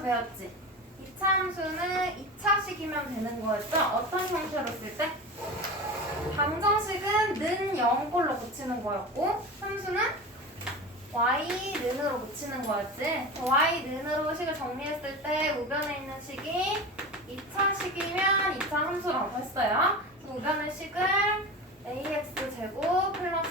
함수 배웠지? 2차 함수는 2차식이면 되는 거였죠? 어떤 형태로 쓸 때? 방정식은 는 0꼴로 고치는 거였고 함수는 y 는으로 고치는 거였지? y 는으로 식을 정리했을 때 우변에 있는 식이 2차식이면 2차 함수라고 했어요. 우변의 식을 ax 제곱 플러스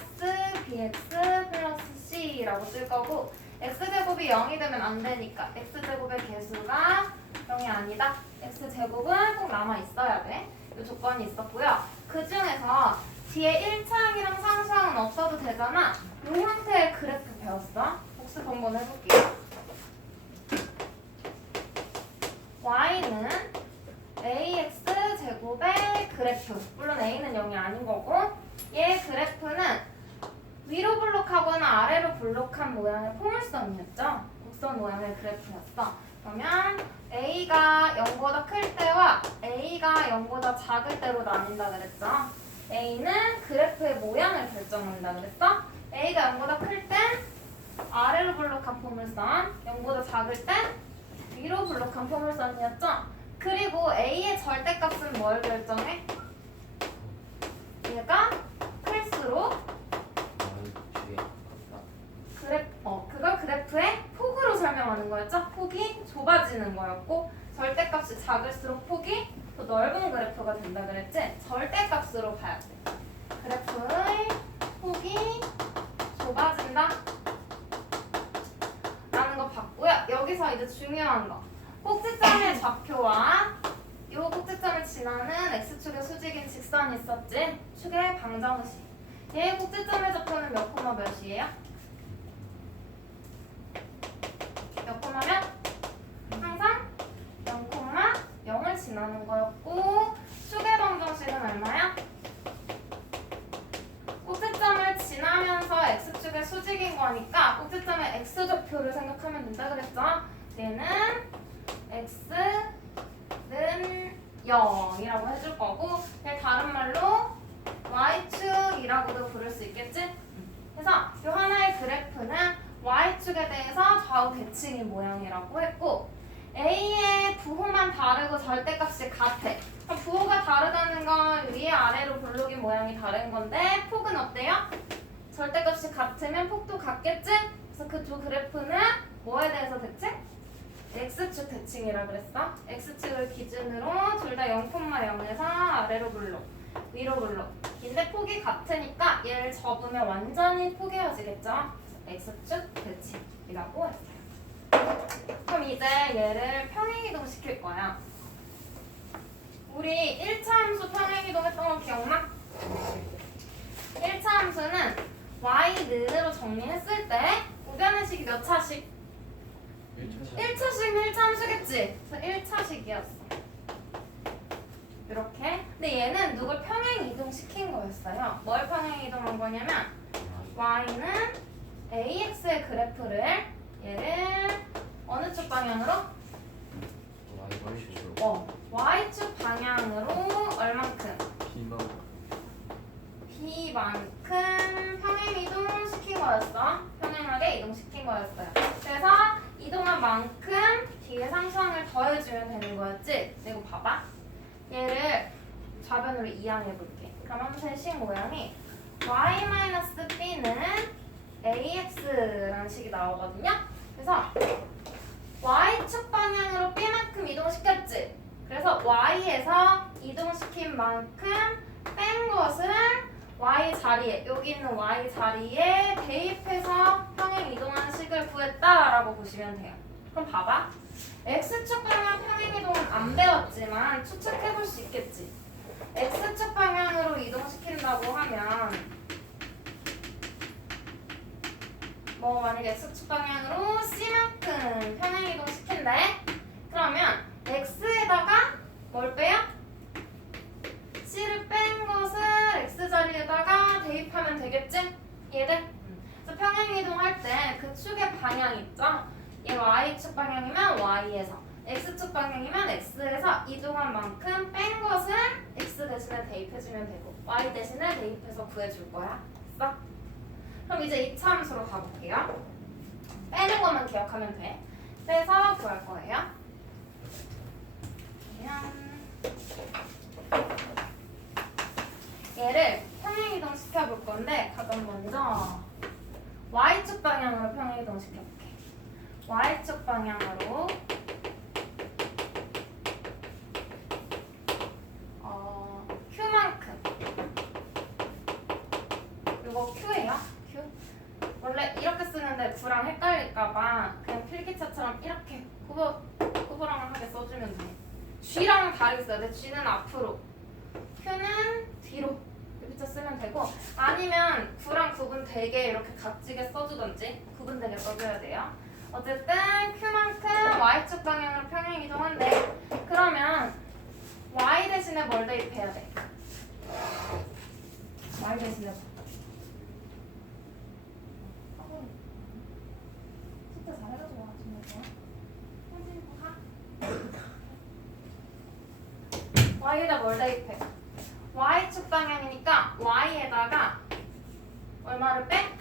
bx 플러스 c라고 쓸 거고 x제곱이 0이 되면 안 되니까 x제곱의 개수가 0이 아니다. x제곱은 꼭 남아있어야 돼. 이 조건이 있었고요. 그 중에서 뒤에 1차항이랑 상수항은 없어도 되잖아. 이 형태의 그래프 배웠어. 복습 한번 해볼게요. y는 ax 제곱의 그래프. 물론 a는 0이 아닌 거고 얘 그래프는 위로 블록하거나 아래로 블록한 모양의 포물선이었죠. 곡선 모양의 그래프였어. 그러면 a가 0보다 클 때와 a가 0보다 작을 때로 나뉜다 그랬죠. a는 그래프의 모양을 결정한다 그랬어. a가 0보다 클 땐 아래로 블록한 포물선, 0보다 작을 땐 위로 블록한 포물선이었죠. 그리고 a의 절대값은 뭘 결정해? 얘가 클수록 그걸 그래프의 폭으로 설명하는 거였죠. 폭이 좁아지는 거였고 절대값이 작을수록 폭이 더 넓은 그래프가 된다 그랬지. 절대값으로 봐야 돼. 그래프의 폭이 좁아진다 라는 거 봤고요. 여기서 이제 중요한 거 꼭지점의 좌표와 이 꼭지점을 지나는 x축의 수직인 직선이 있었지. 축의 방정식. 얘 꼭지점의 좌표는 몇 콤마 몇이에요? 몇 콤마면? 항상 0,0을 지나는 거였고 축의 방정식은 얼마야? 꼭지점을 지나면서 x축의 수직인 거니까 꼭지점의 x좌표를 생각하면 된다 그랬죠? 얘는 x는 0이라고 해줄 거고 다른 말로 y축이라고도 부를 수 있겠지? 그래서 이 하나의 그래프는 y축에 대해서 좌우 대칭인 모양이라고 했고 a의 부호만 다르고 절대값이 같아. 그럼 부호가 다르다는 건 위에 아래로 블록인 모양이 다른 건데 폭은 어때요? 절대값이 같으면 폭도 같겠지? 그래서 그 두 그래프는 뭐에 대해서 대칭? x축 대칭이라 그랬어. x축을 기준으로 둘 다 0,0에서 아래로 블록, 위로 블록. 근데 폭이 같으니까 얘를 접으면 완전히 포개어지겠죠? x축 대칭이라고 했어요. 그럼 이제 얘를 평행이동 시킬 거야. 우리 1차 함수 평행이동 했던 거 기억나? 1차 함수는 y 는으로 정리했을 때 우변의 식이 몇 차식? 1차식 1차 함수겠지? 그래서 1차식이었어. 이렇게. 근데 얘는 누굴 평행이동 시킨 거였어요. 뭘 평행이동한 거냐면 y는 AX의 그래프를 얘를 어느 쪽 방향으로? Y축 방향으로 얼만큼? B만큼 평행이동 시킨 거였어. 평행하게 이동시킨 거였어요. 그래서 이동한 만큼 뒤에 상수항을 더해주면 되는 거였지? 이거 봐봐. 얘를 좌변으로 이항해볼게. 그럼 함수의 식 모양이 y-b는 AX라는 식이 나오거든요. 그래서 Y축 방향으로 B만큼 이동시켰지. 그래서 Y에서 이동시킨 만큼 뺀 것을 Y 자리에, 여기 있는 Y 자리에 대입해서 평행 이동하는 식을 구했다라고 보시면 돼요. 그럼 봐봐. X축 방향 평행 이동은 안 배웠지만 추측해볼 수 있겠지. X축 방향으로 이동시킨다고 하면 만약에 X축 방향으로 C만큼 평행이동 시킨대. 그러면 X에다가 뭘 빼요? C를 뺀 것을 X 자리에다가 대입하면 되겠지? 얘들? 그래서 평행이동 할 때 그 축의 방향 있죠? 얘 Y축 방향이면 Y에서 X축 방향이면 X에서 이동한 만큼 뺀 것을 X 대신에 대입해주면 되고 Y 대신에 대입해서 구해줄 거야. 됐어? 그럼 이제 2차 함수로 가볼게요. 빼는 것만 기억하면 돼. 빼서 구할 거예요. 얘를 평행이동 시켜볼 건데 가장 먼저 Y축 방향으로 평행이동 시켜볼게. Y축 방향으로 Q만큼 이거 Q예요? Q? 원래 이렇게 쓰는데 V랑 헷갈릴까봐 그냥 필기차처럼 이렇게 구부렁하게 써주면 돼. G랑 다르게 써야 돼. G는 앞으로, Q는 뒤로 이렇게 쓰면 되고, 아니면 Q랑 구분되게 이렇게 각지게 써주던지 구분되게 써줘야 돼요. 어쨌든 Q만큼 Y축 방향으로 평행 이동한대. 그러면 Y 대신에 뭘 대입해야 돼? Y 대신에 진짜 잘해가지고 Y에다 뭘 대입해? Y축 방향이니까 Y에다가 얼마를 빼?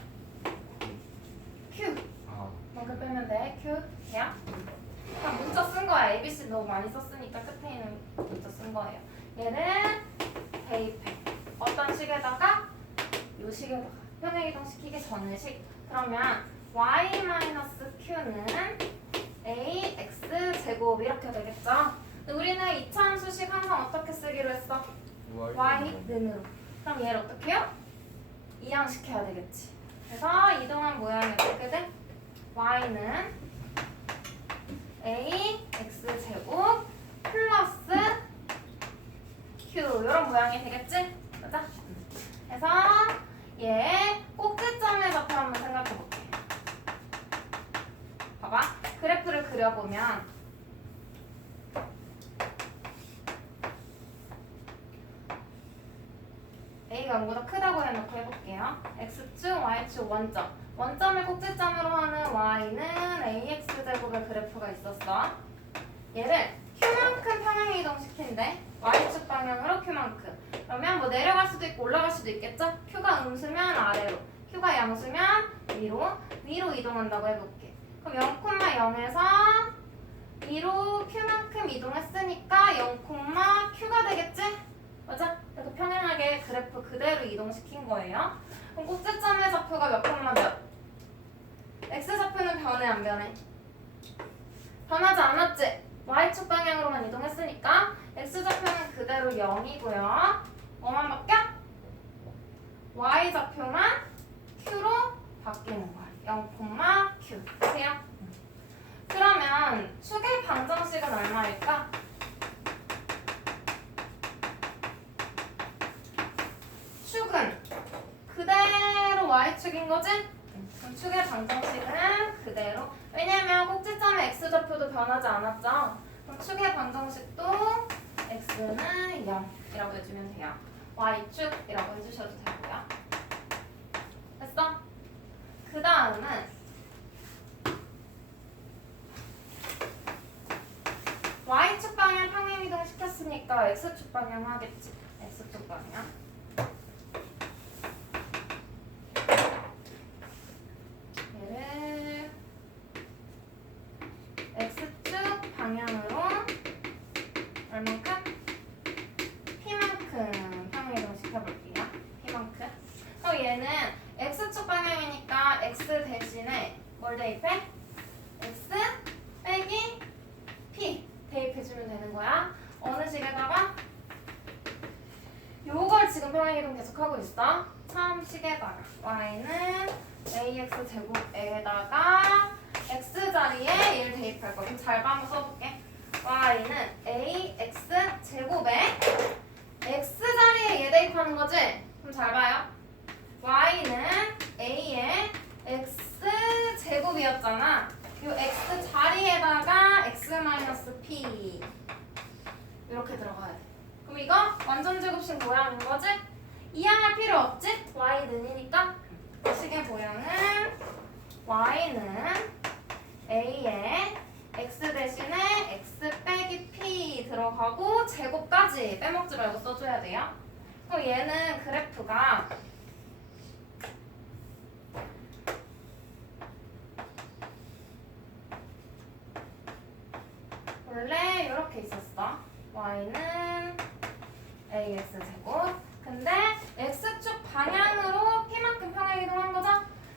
Q. 만큼 빼면 돼. Q. 야. 그냥 문자 쓴 거야. ABC 너무 많이 썼으니까 끝에 있는 문자 쓴 거예요. 얘는 대입해. 어떤 식에다가? 요 식에다가. 평행이동 시키기 전의 식. 그러면 Y-Q는 AX 제곱 이렇게 되겠죠? 근데 우리는 이차함수식 항상 어떻게 쓰기로 했어? Y는으로. 그럼 얘를 어떻게 해요? 이항시켜야 되겠지. 그래서 이동한 모양이 어떻게 돼? Y는 AX 제곱 플러스 Q 이런 모양이 되겠지? 맞아? 그래서 얘 꼭지점의 좌표 한번 생각해 볼게. 봐봐. 그래프를 그려보면 A가 0보다 크다고 해놓고 해볼게요. X축, Y축 원점. 원점을 꼭지점으로 하는 Y는 AX제곱의 그래프가 있었어. 얘를 Q만큼 평행이동 시킨대. Y축 방향으로 Q만큼. 그러면 뭐 내려갈 수도 있고 올라갈 수도 있겠죠? Q가 음수면 아래로, Q가 양수면 위로 이동한다고 해볼게. 그럼 0,0에서 위로 Q만큼 이동했으니까 0,Q가 되겠지? 맞아? 그래서 평행하게 그래프 그대로 이동시킨 거예요. 그럼 꼭지점의 좌표가 몇 콤마 몇? X좌표는 변해 안 변해? 변하지 않았지? Y축 방향으로만 이동했으니까 X좌표는 그대로 0이고요. 뭐만 바뀌어? Y좌표만 Q로 바뀌는 거야. 0,Q. 보세요. 그러면 축의 방정식은 얼마일까? 축은 그대로 Y축인 거지? 그럼 축의 방정식은 그대로. 왜냐면 꼭지점의 X좌표도 변하지 않았죠? 그럼 축의 방정식도 X는 0이라고 해주면 돼요. Y축이라고 해주셔도 되고요. 됐어? 그 다음은 Y축 방향 평행이동 시켰으니까 X축 방향 하겠지. X축 방향. 얘를 X축 방향으로 얼만큼? P만큼 평행이동 시켜볼게요. P만큼. 그럼 얘는 X축 방향이니까 X 대신에 뭘 대입해? X 빼기 P 대입해주면 되는 거야. 어느 식에다가? 요걸 지금 평행이동 계속하고 있어. 처음 식에다가 Y는 AX 제곱에다가 X 자리에 얘를 대입할 거야. 그럼 잘 봐, 한번 써볼게. Y는 AX 제곱에 X 자리에 얘 대입하는 거지? 그럼 잘 봐요. Y는 A에 X 제곱이었잖아. 요 X 자리에다가 X-P 이렇게 들어가야 돼. 그럼 이거 완전 제곱식 모양인 거지? 이항할 필요 없지? Y는이니까 그 식의 모양은 Y는 A에 X 대신에 X 빼기 P 들어가고 제곱까지 빼먹지 말고 써줘야 돼요. 그럼 얘는 그래프가 원래 이렇게 있었어. y는 ax제곱. 근데 x축 방향으로 p만큼 평행 이동한 거죠?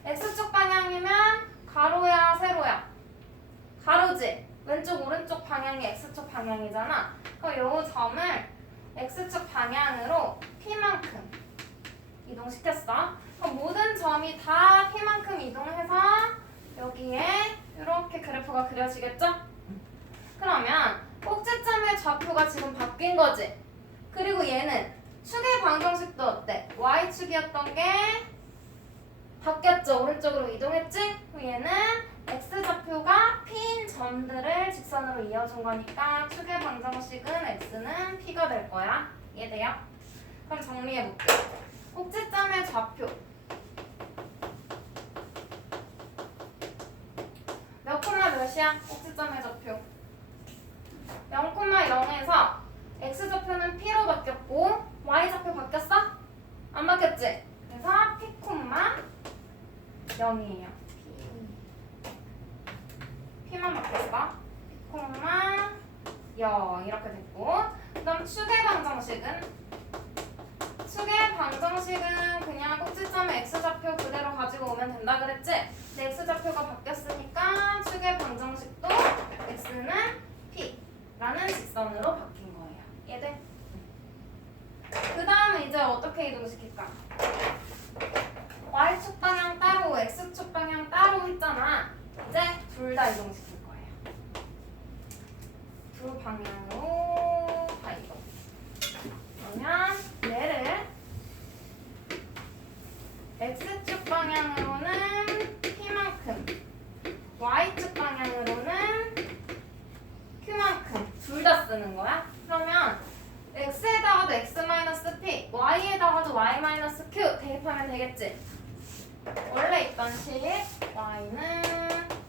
x축 방향이면 가로야 세로야? 가로지. 왼쪽 오른쪽 방향이 x축 방향이잖아. 그럼 이 점을 x축 방향으로 p만큼 이동시켰어. 그럼 모든 점이 다 p만큼 이동해서 여기에 이렇게 그래프가 그려지겠죠? 그러면 꼭지점의 좌표가 지금 바뀐 거지. 그리고 얘는 축의 방정식도 어때? y축이었던 게 바뀌었죠. 오른쪽으로 이동했지? 그럼 얘는 x좌표가 p인 점들을 직선으로 이어준 거니까 축의 방정식은 x는 p가 될 거야. 이해돼요? 그럼 정리해볼게. 꼭지점의 좌표 몇 콤마 몇이야? 꼭지점의 좌표 0,0에서 x좌표는 p로 바뀌었고 y좌표 바뀌었어? 안 바뀌었지? 그래서 p, 0이에요. p만 바뀌었어. p, 0 이렇게 됐고 그 다음 축의 방정식은 그냥 꼭지점의 x좌표 그대로 가지고 오면 된다 그랬지? 근데 x좌표가 바뀌었으니까 축의 방정식도 x는 p라는 직선으로 바뀐 거예요. 이해돼? 그 다음은 이제 어떻게 이동시킬까? y축 방향 따로 x축 방향 따로 했잖아. 이제 둘 다 이동시킬 거예요. 두 방향으로 다 이동. 그러면 얘를 x축 방향으로는 p만큼 y축 방향으로는 q만큼 둘 다 쓰는 거야. 그러면 x에다가도 x-p, y에다가도 y-q 대입하면 되겠지? 원래 있던 식 y는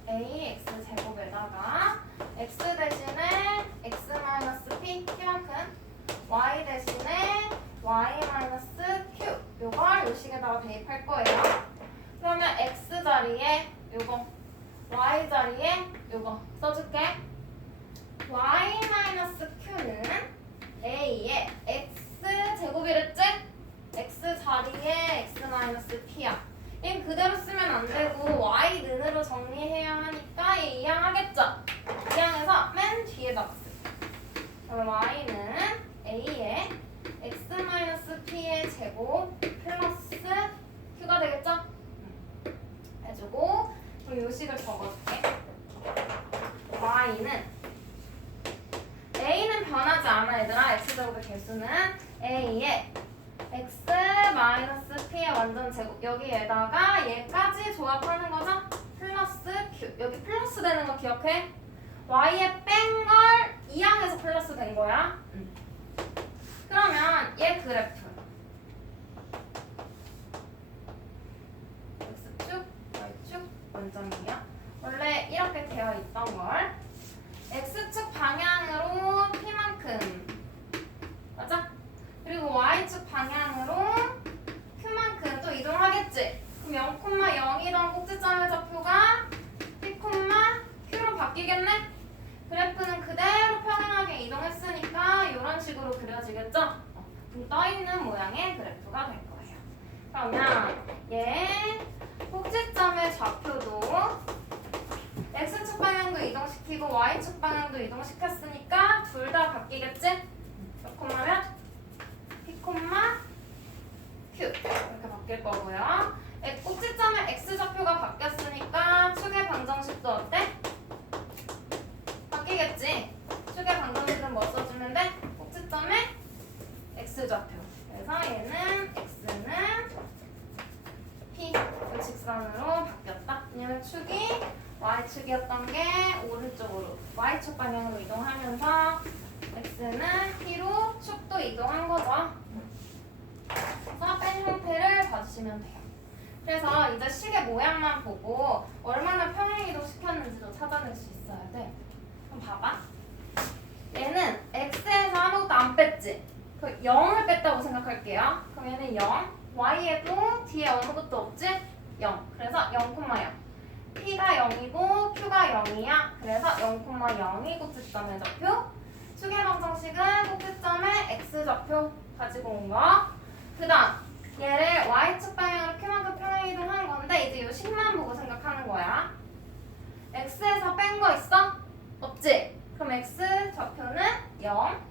ax 제곱에다가 x 대신에 x-p, p만큼 y 대신에 y-q 요걸 요 식에다가 대입할 거예요. 그러면 x 자리에 요거 y 자리에 요거 써줄게. y-q는 a의 x제곱이랬지? x 자리에 x-p야. 얘는 그대로 쓰면 안 되고 y 는으로 정리해야 하니까 얘 이항하겠죠? 이항해서 맨 뒤에다가 쓸게. 그럼 y는 a의 x-p의 제곱 플러스 q가 되겠죠? 해주고 그럼 요 식을 적어줄게. y는 a는 변하지 않아 얘들아. x제곱의 개수는 a의 x-p의 완전 제곱 여기에다가 얘까지 조합하는 거죠? 플러스 q 여기 플러스 되는 거 기억해? y에 뺀 걸 이항해서 플러스 된 거야. 그러면 얘 그래프 x축, y축 원점이야. 원래 이렇게 되어 있던 걸 x축 방향으로 p만큼 맞아? 그리고 y축 방향으로 q만큼 또 이동하겠지? 그럼 0,0이던 꼭지점의 좌표가 p, q로 바뀌겠네? 그래프는 그대로 평행하게 이동했으니까 이런 식으로 그려지겠죠? 떠있는 모양의 그래프가 될 거예요. 그러면 얘 꼭지점의 좌표도 x축 방향도 이동시키고 y축 방향도 이동시켰으니까 둘 다 바뀌겠지? 몇 콤마면? p, q 이렇게 바뀔 거고요. 꼭지점의 x좌표가 바뀌었으니까 축의 방정식도 어때? 바뀌겠지? 축의 방정식은 뭐 써주면 돼? 꼭지점의 x좌표. 그래서 얘는 x는 p 그 직선으로 바뀌었다. 왜냐면 축이 y축이었던 게 오른쪽으로 y축 방향으로 이동하면서 x는 p로 축도 이동한 거죠. 그래서 뺀 형태를 봐주시면 돼요. 그래서 이제 식의 모양만 보고 얼마나 평행 이동 시켰는지도 찾아낼 수 있어야 돼. 그럼 봐봐. 얘는 x에서 아무것도 안 뺐지? 그 0을 뺐다고 생각할게요. 그럼 얘는 0, y에도 뒤에 아무것도 없지? 0. 그래서 0,0. p가 0이고 q가 0이야. 그래서 0,0이 꼭지점의 좌표. 축의 방정식은 꼭지점에 x좌표 가지고 온 거. 그 다음 얘를 y축 방향으로 큐만큼 평행 이동한 건데 이제 이 식만 보고 생각하는 거야. x에서 뺀 거 있어? 없지? 그럼 x좌표는 0.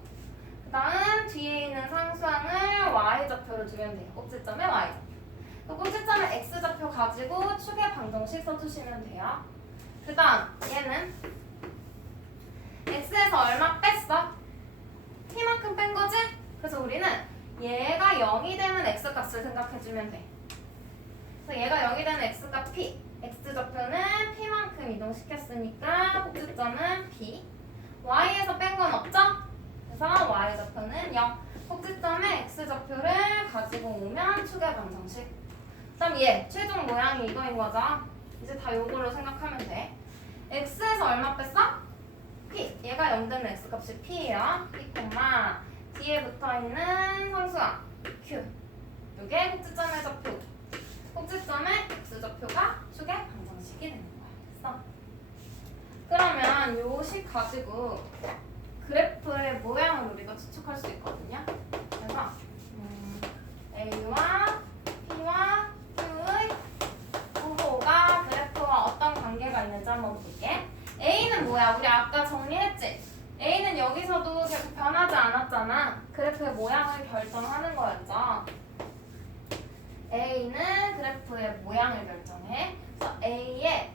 그 다음 뒤에 있는 상수항을 y좌표로 두면 돼요. 꼭지점에 y좌표. 그 꼭지점에 x좌표 가지고 축의 방정식 써주시면 돼요. 그 다음 얘는 x에서 얼마 뺐어? t만큼 뺀 거지? 그래서 우리는 얘가 0이 되는 x값을 생각해주면 돼. 그래서 얘가 0이 되는 x값 p, x좌표는 p만큼 이동시켰으니까 꼭지점은 p. y에서 뺀 건 없죠? 그래서 y좌표는 0. 꼭지점에 x좌표를 가지고 오면 축의 방정식. 그다음 얘 최종 모양이 이거인 거죠. 이제 다 요걸로 생각하면 돼. x에서 얼마 뺐어? p. 얘가 0 되는 x값이 p예요. p, 뒤에 붙어있는 상수항 q. 요게 꼭지점의 좌표. 꼭지점의 x좌표가 축의 방정식이 되는 거야. 그러면 요 식 가지고 그래프의 모양을 우리가 추측할 수 있거든요. 그래서 A와 P와 Q의 부호가 그래프와 어떤 관계가 있는지 한번 볼게. A는 뭐야? 우리 아까 정리했지? A는 여기서도 계속 변하지 않았잖아. 그래프의 모양을 결정하는 거였죠. A는 그래프의 모양을 결정해. 그래서 A의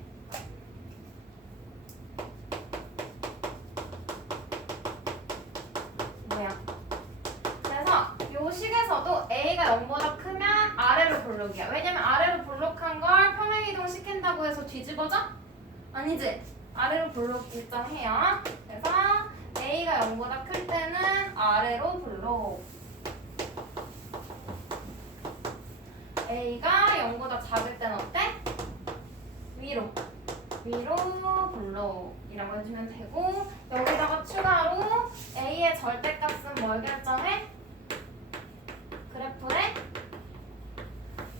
모양. 그래서 요 식에서도 A가 0보다 크면 아래로 볼록이야. 왜냐면 아래로 볼록한 걸 평행이동 시킨다고 해서 뒤집어져? 아니지. 아래로 볼록 일정해요. 그래서 A가 0보다 클 때는 아래로 볼록. A가 0보다 작을 때는 어때? 위로. 위로 볼록이라고 해주면 되고 여기다가 추가로 A의 절대값은 뭘 결정해? 그래프의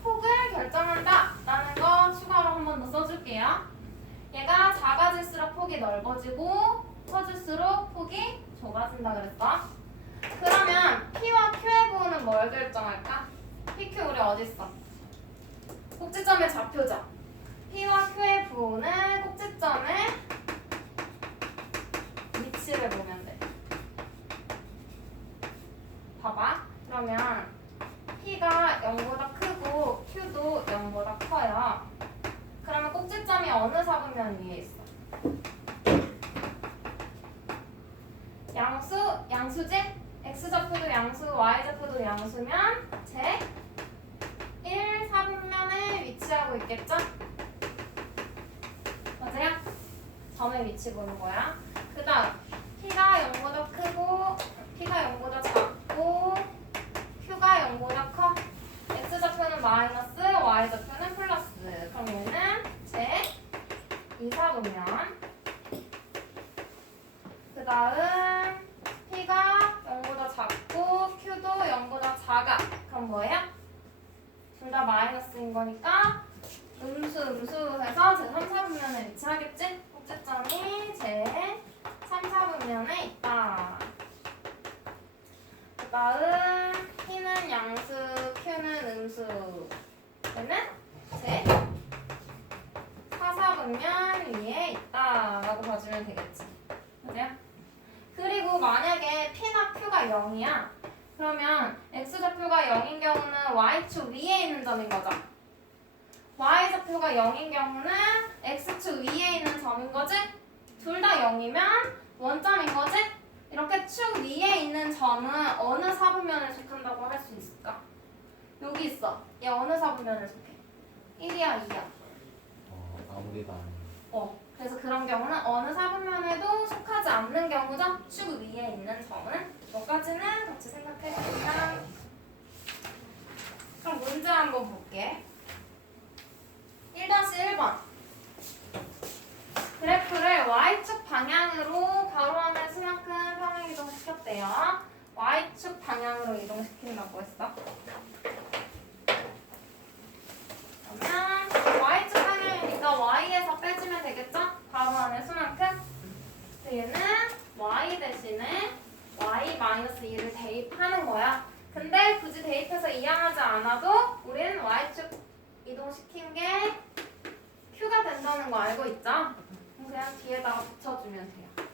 폭을 결정한다 라는 거 추가로 한 번 더 써줄게요. 얘가 작아질수록 폭이 넓어지고 커질수록 폭이 좁아진다 그랬어. 그러면 P와 Q의 부호는 뭘 결정할까? P, Q 우리 어디 있어? 꼭지점의 좌표죠. P와 Q의 부호는 꼭지점의 위치를 보면 돼. 봐봐. 그러면 P가 0보다 크고 Q도 0보다 커요. 그러면 꼭지점이 어느 사분면 위에 있어? 양수지? x좌표도 양수, y좌표도 양수면 제 1, 4분면에 위치하고 있겠죠? 맞아요? 점의 위치 보는 거야. 그 다음 P가 0보다 크고 P가 0보다 작고 Q가 0보다 커. x좌표는 마이너스, y좌표는 플러스. 그럼 얘는 제 2, 4분면. 그 다음 P가 0보다 작고 Q도 0보다 작아. 그럼 뭐예요? 둘 다 마이너스인 거니까 음수 해서 제 3, 4분면에 위치하겠지? 꼭지점이 제 3, 4분면에 있다. 그 다음 P는 양수, Q는 음수. 얘는 제 4, 4분면 위에 있다 라고 봐주면 되겠지. 맞아요? 그리고 만약에 P나 Q가 0이야. 그러면 X좌표가 0인 경우는 Y축 위에 있는 점인 거죠. Y좌표가 0인 경우는 X축 위에 있는 점인 거지? 둘 다 0이면 원점인 거지? 이렇게 축 위에 있는 점은 어느 사분면에 속한다고 할 수 있을까? 여기 있어. 얘 어느 사분면에 속해? 1이야, 2야? 아무리도 아니에요. 그래서 그런 경우는 어느 사분면에도 속하지 않는 경우죠. 축 위에 있는 점은. 이거까지는 같이 생각해보자. 그럼 문제 한번 볼게. 1-1번. 그래프를 Y축 방향으로 가로 안에 수만큼 평행 이동시켰대요. Y축 방향으로 이동시킨다고 했어. 그러면 Y축 방향이니까 Y에서 빼주면 되겠죠? 가로 안에 수만큼. 얘는 Y 대신에 이동하지 않아도 우리는 y축 이동시킨 게 q가 된다는 거 알고 있죠? 그냥 뒤에다가 붙여주면 돼요.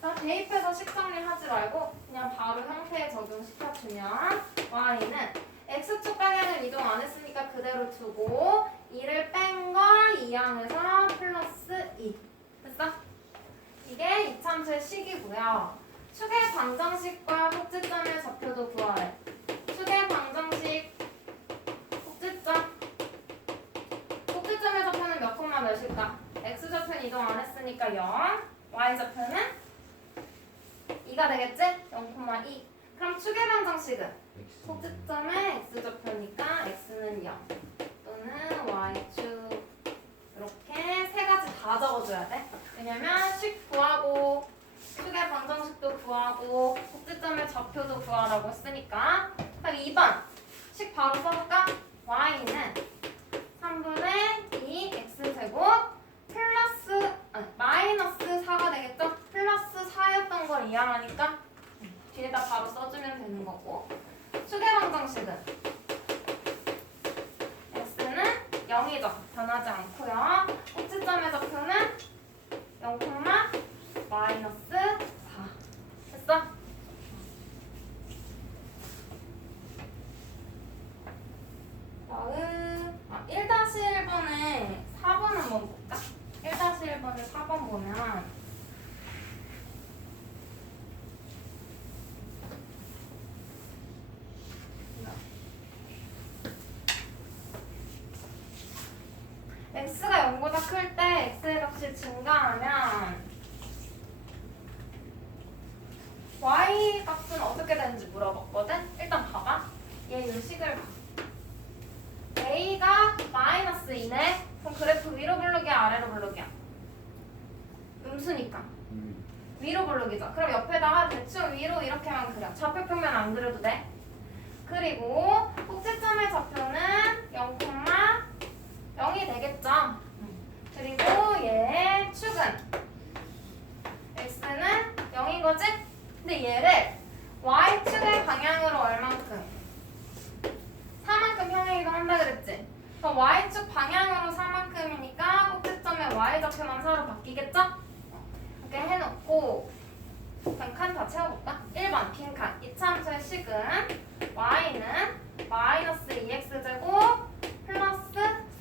그래서 대입해서 식 정리하지 말고 그냥 바로 형태에 적용시켜주면 y는 x축 방향을 이동 안 했으니까 그대로 두고 2를 뺀 걸 2항에서 플러스 2 됐어? 이게 이참수의 식이고요. 축의 방정식과 꼭지점의 좌표도 구하래. 축의 방정식 꼭지점의 좌표는 몇 콤마 몇일까? x좌표는 이동 안 했으니까 0, y좌표는 2가 되겠지? 0,2. 그럼 축의 방정식은 꼭지점의 x좌표니까 x는 0 또는 y축 이렇게 세 가지 다 적어줘야 돼. 왜냐면 식 구하고 축의 방정식도 구하고 꼭지점의 좌표도 구하라고 했으니까. 그럼 2번 식 바로 써볼까? y는 3분의 2 x제곱 플러스 마이너스 4가 되겠죠? 플러스 4였던 걸 이항하니까 뒤에다 바로 써주면 되는 거고. 축의 방정식은 x는 0이죠. 변하지 않고요. 꼭지점의 좌표는 0, 마이너스 4 됐어? 다음 1-1번에 4번 한번 볼까? 1-1번에 4번 보면 x가 0보다 클 때 x의 값이 증가하면 y 값은 어떻게 되는지 물어봤거든? 일단 봐봐. 얘 요식을 봐. a가 마이너스 2네? 그럼 그래프 위로 부르기야 아래로 부르기야? 음수니까 위로 부르기죠. 그럼 옆에다가 대충 위로 이렇게만 그려. 좌표평면 안 그려도 돼. 그리고 꼭지점의 좌표는 0,0이 되겠죠. 그리고 얘의 축은 x는 0인 거지? 근데 얘를 y축의 방향으로 얼만큼? 4만큼 평행 이동한다 그랬지? 그럼 y축 방향으로 4만큼이니까 꼭지점의 y좌표만 4로 바뀌겠죠? 이렇게 해놓고 그냥 칸 다 채워볼까? 1번 빈 칸. 이참수의 식은 y는 마이너스 2x제곱 플러스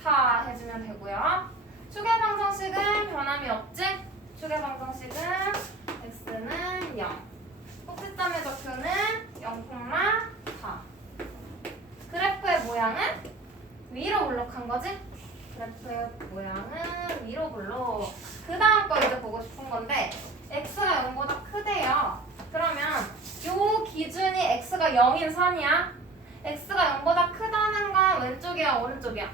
4 해주면 되고요. 축의 방정식은 변함이 없지? 축의 방정식은 x는 0 꼭지점의 좌표는 0,4 그래프의 모양은 위로 블록한 거지? 그래프의 모양은 위로 블록. 그 다음 거 이제 보고 싶은 건데 x가 0보다 크대요. 그러면 요 기준이 x가 0인 선이야. x가 0보다 크다는 건 왼쪽이야 오른쪽이야?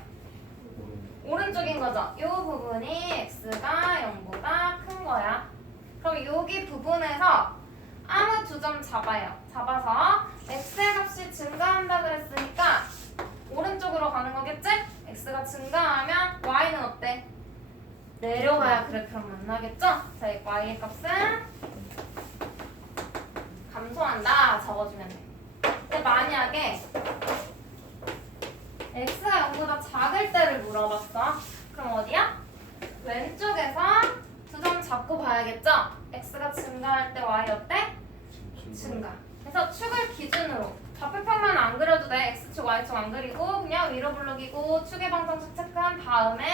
오른쪽인 거죠. 요 부분이 x가 0보다 큰 거야. 그럼 여기 부분에서 아무 두 점 잡아요. 잡아서 x의 값이 증가한다 그랬으니까 오른쪽으로 가는 거겠지? x가 증가하면 y는 어때? 내려가야 그래프랑 만나겠죠? 자, 이 y의 값은 감소한다 적어주면 돼. 근데 만약에 x가 0보다 작을 때를 물어봤어. 그럼 어디야? 왼쪽에서 두 점 잡고 봐야겠죠? x가 증가할 때 y 어때? 증가. 그래서 축을 기준으로 좌표평면 안 그려도 돼. x축, y축 안 그리고 그냥 위로 블록이고 축의 방정식 체크한 다음에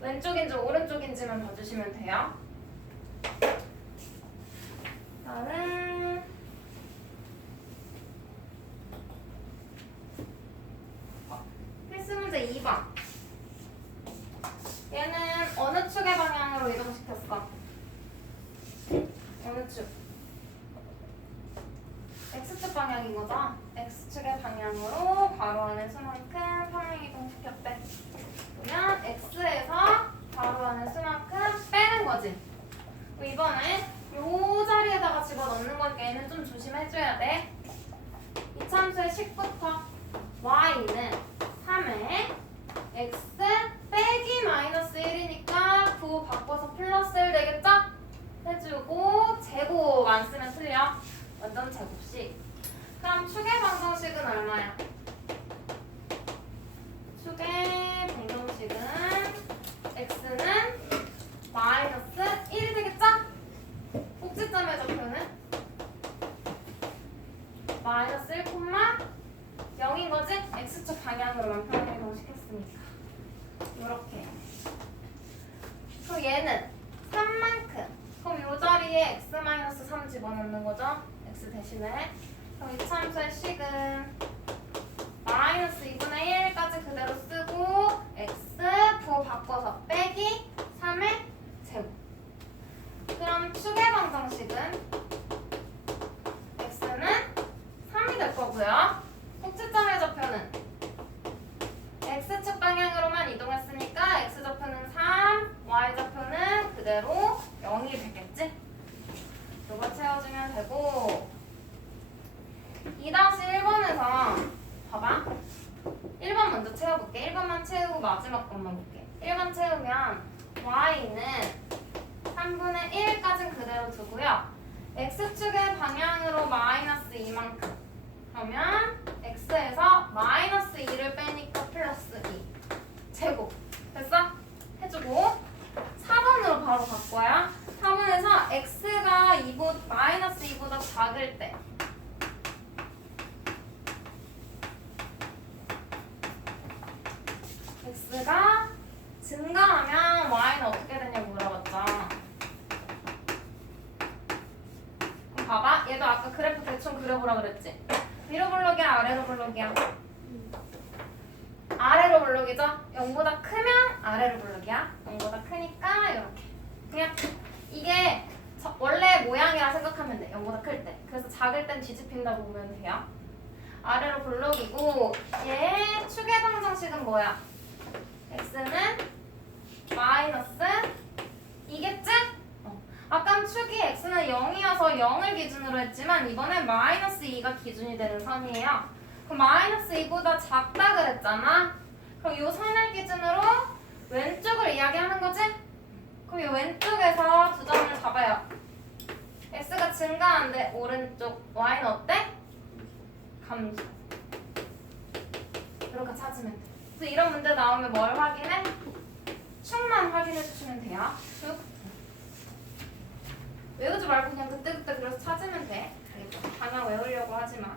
왼쪽인지 오른쪽인지만 봐주시면 돼요. 다음 필수 문제 2번. 얘는 어느 축의 방향으로 이동시켰어? 어느 축? x축 방향인 거죠? x축의 방향으로 바로 안에 수만큼 평행 이동시켰대. 그러면 x에서 바로 안에 수만큼 빼는 거지. 이번에 요 자리에다가 집어넣는 건 얘는 좀 조심해줘야 돼. 이참수의 식부터 y는 3에 x 빼기 마이너스 1이니까 9 바꿔서 플러스 1 되겠죠? 해주고 제곱 안 쓰면 틀려. 완전 제곱식. 그럼 축의 방정식은 얼마야? 방향으로만 평행이동시켰으니까 이렇게. 그럼 얘는 3만큼. 그럼 이 자리에 x-3 집어넣는 거죠? x 대신에. 그럼 이차함수의 식은 마이너스 2분의 1까지 그대로 쓰고 x 부호 바꿔서 빼기 3의 제곱. 그럼 축의 방정식은 x는 3이 될 거고요. 꼭지점의 좌표는 x축 방향으로만 이동했으니까 x좌표는 3, y좌표는 그대로 0이 되겠지? 이거 채워주면 되고 2-1번에서 봐봐. 1번 먼저 채워볼게. 1번만 채우고 마지막 것만 볼게. 1번 채우면 y는 3분의 1까지는 그대로 두고요. x축의 방향으로 마이너스 2만큼. 그러면 x에서 마이너스 2를 빼니까 플러스 2. 제곱. 됐어? 해주고 4번으로 바로 바꿔야 4번에서 x가 마이너스 2보다 작을 때 x가 증가하면 y는 어떻게 되냐고 물어봤죠. 그럼 봐봐. 얘도 아까 그래프 대충 그려보라 그랬지. 위로 블록이야 아래로 블록이야? 아래로 블록이죠? 0보다 크면 아래로 블록이야. 0보다 크니까 이렇게. 그냥 이게 원래 모양이라 생각하면 돼. 0보다 클 때. 그래서 작을 땐 뒤집힌다고 보면 돼요. 아래로 블록이고 얘 축의 방정식은 뭐야? x는 마이너스 이겠지? 아까 축이 x는 0이어서 0을 기준으로 했지만 이번엔 마이너스 2가 기준이 되는 선이에요. 그럼 마이너스 2보다 작다 그랬잖아. 그럼 이 선을 기준으로 왼쪽을 이야기하는 거지? 그럼 이 왼쪽에서 두 점을 잡아요. x가 증가하는데 오른쪽 y는 어때? 감소. 이렇게 찾으면 돼. 그래서 이런 문제 나오면 뭘 확인해? 축만 확인해 주시면 돼요. 축. 외우지 말고 그냥 그때그때 그래서 찾으면 돼. 방향 외우려고 하지 마.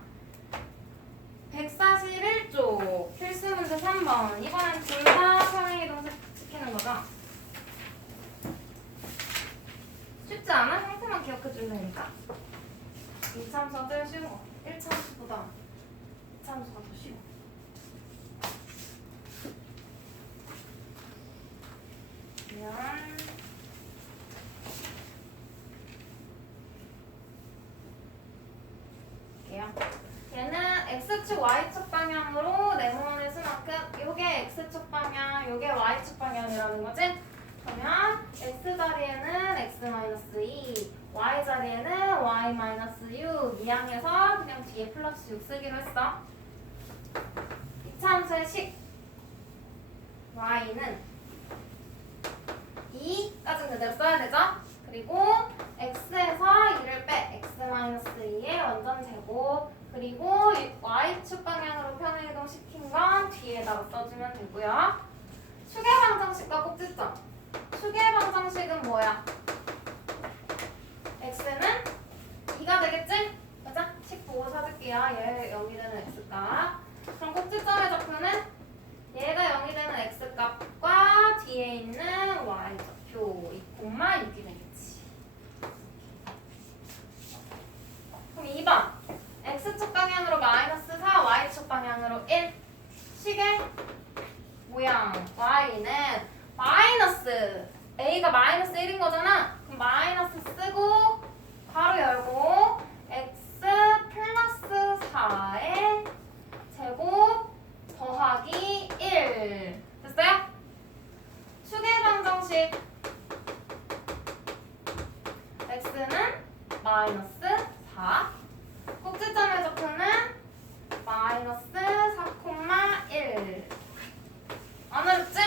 141쪽 필수 문제 3번. 이번엔 둘 다 평행이동 시키는 거죠? 쉽지 않아? 형태만 기억해 주려니까. 2참수가 제일 쉬운 거. 1참수보다 2참수가 더 쉬워. 그러면 얘는 x축 y축 방향으로 네모의 수만큼 요게 x축 방향 요게 y축 방향이라는 거지? 그러면 x 자리에는 x-2 y 자리에는 y-6 이항해서 그냥 뒤에 플러스 6 쓰기로 했어. 이차함수의 식 y는 2까지 그대로 써야 되죠? 그리고 x에서 2를 빼 x-2의 완전 제곱 그리고 y축 방향으로 평행이동 시킨 건 뒤에다가 써주면 되고요. 축의 방정식과 꼭지점. 축의 방정식은 뭐야? x는 2가 되겠지? 맞아? 식 보고 찾을게요. 얘 0이 되는 x값. 그럼 꼭지점의 좌표는 얘가 0이 되는 x값과 뒤에 있는 y좌표 2,6이 되겠지. 그럼 2번 x축 방향으로 마이너스 4, y축 방향으로 1. 식의 모양 y는 마이너스 a가 마이너스 1인 거잖아. 그럼 마이너스 쓰고 괄호 열고 x 플러스 4의 제곱 더하기 1. 됐어요? 축의 방정식 x는 마이너스 4 꼭지점의 좌표는 마이너스 4,1. 안 어렵지?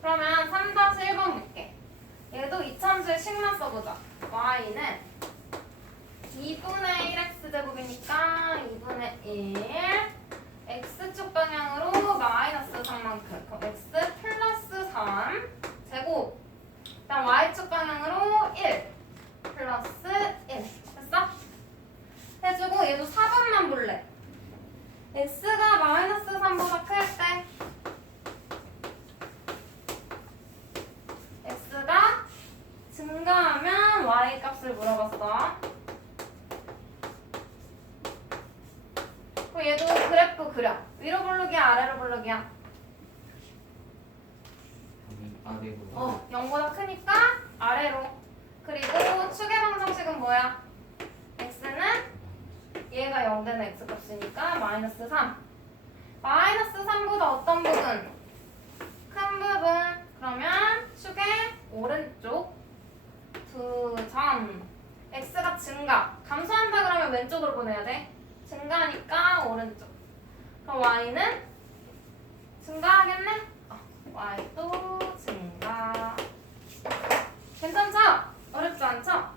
그러면 3-1번 볼게. 얘도 이차함수의 식만 써보자. y는 2분의 1x제곱이니까 2분의 1 x축 방향으로 마이너스 3만큼 그럼 x 플러스 3 제곱 그다음 y축 방향으로 1 플러스 그려. 위로 부르기야 아래로 부르기야? 여기 아래로. 0보다 크니까 아래로. 그리고 축의 방정식은 뭐야? x는 얘가 0 되는 x 값이니까 마이너스 3. 마이너스 3보다 어떤 부분? 큰 부분. 그러면 축의 오른쪽 2점. x가 증가. 감소한다 그러면 왼쪽으로 보내야 돼. 증가니까 오른쪽. 그럼 y는 증가하겠네? y도 증가. 괜찮죠? 어렵지 않죠?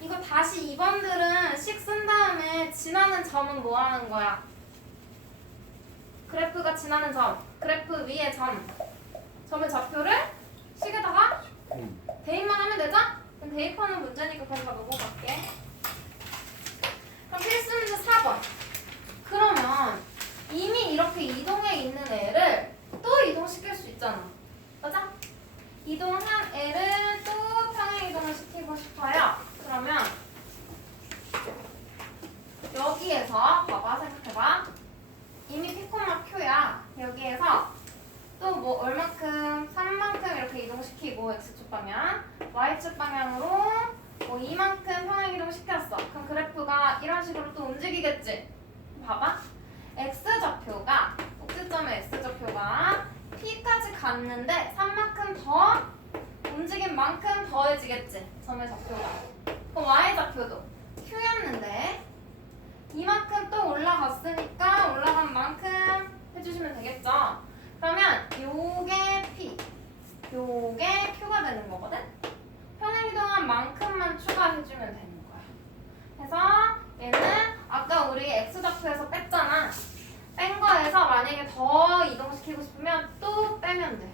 이거 다시 2번들은 식 쓴 다음에 지나는 점은 뭐 하는 거야? 그래프가 지나는 점, 그래프 위에 점, 점의 좌표를 식에다가 대입만 하면 되죠? 그럼 대입하는 문제니까 그냥 다 넘어갈게. 그럼 필수 문제 4번. 그러면 이미 이렇게 이동해 있는 애를 또 이동시킬 수 있잖아. 맞아? 이동한 애를 또 평행 이동을 시키고 싶어요. 그러면 여기에서 봐봐, 생각해봐. 이미 P, Q야. 여기에서 또 뭐 얼마큼, 3만큼 이렇게 이동시키고 X축 방향, Y축 방향으로 뭐 이만큼 평행 이동시켰어. 그럼 그래프가 이런 식으로 또 움직이겠지? 봐봐. X좌표가, 꼭지점의 X좌표가 P까지 갔는데 3만큼 더 움직인 만큼 더해지겠지? 점의 좌표가. 그럼 Y좌표도 Q였는데 이만큼 또 올라갔으니까 올라간 만큼 해주시면 되겠죠? 그러면 요게 P, 요게 Q가 되는 거거든? 평행 이동한 만큼만 추가해주면 되는 거야. 그래서 얘는 아까 우리 X좌표에서 뺐잖아. 뺀 거에서 만약에 더 이동시키고 싶으면 또 빼면 돼.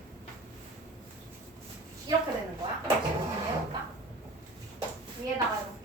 이렇게 되는 거야. 해볼까? 위에다가 이렇게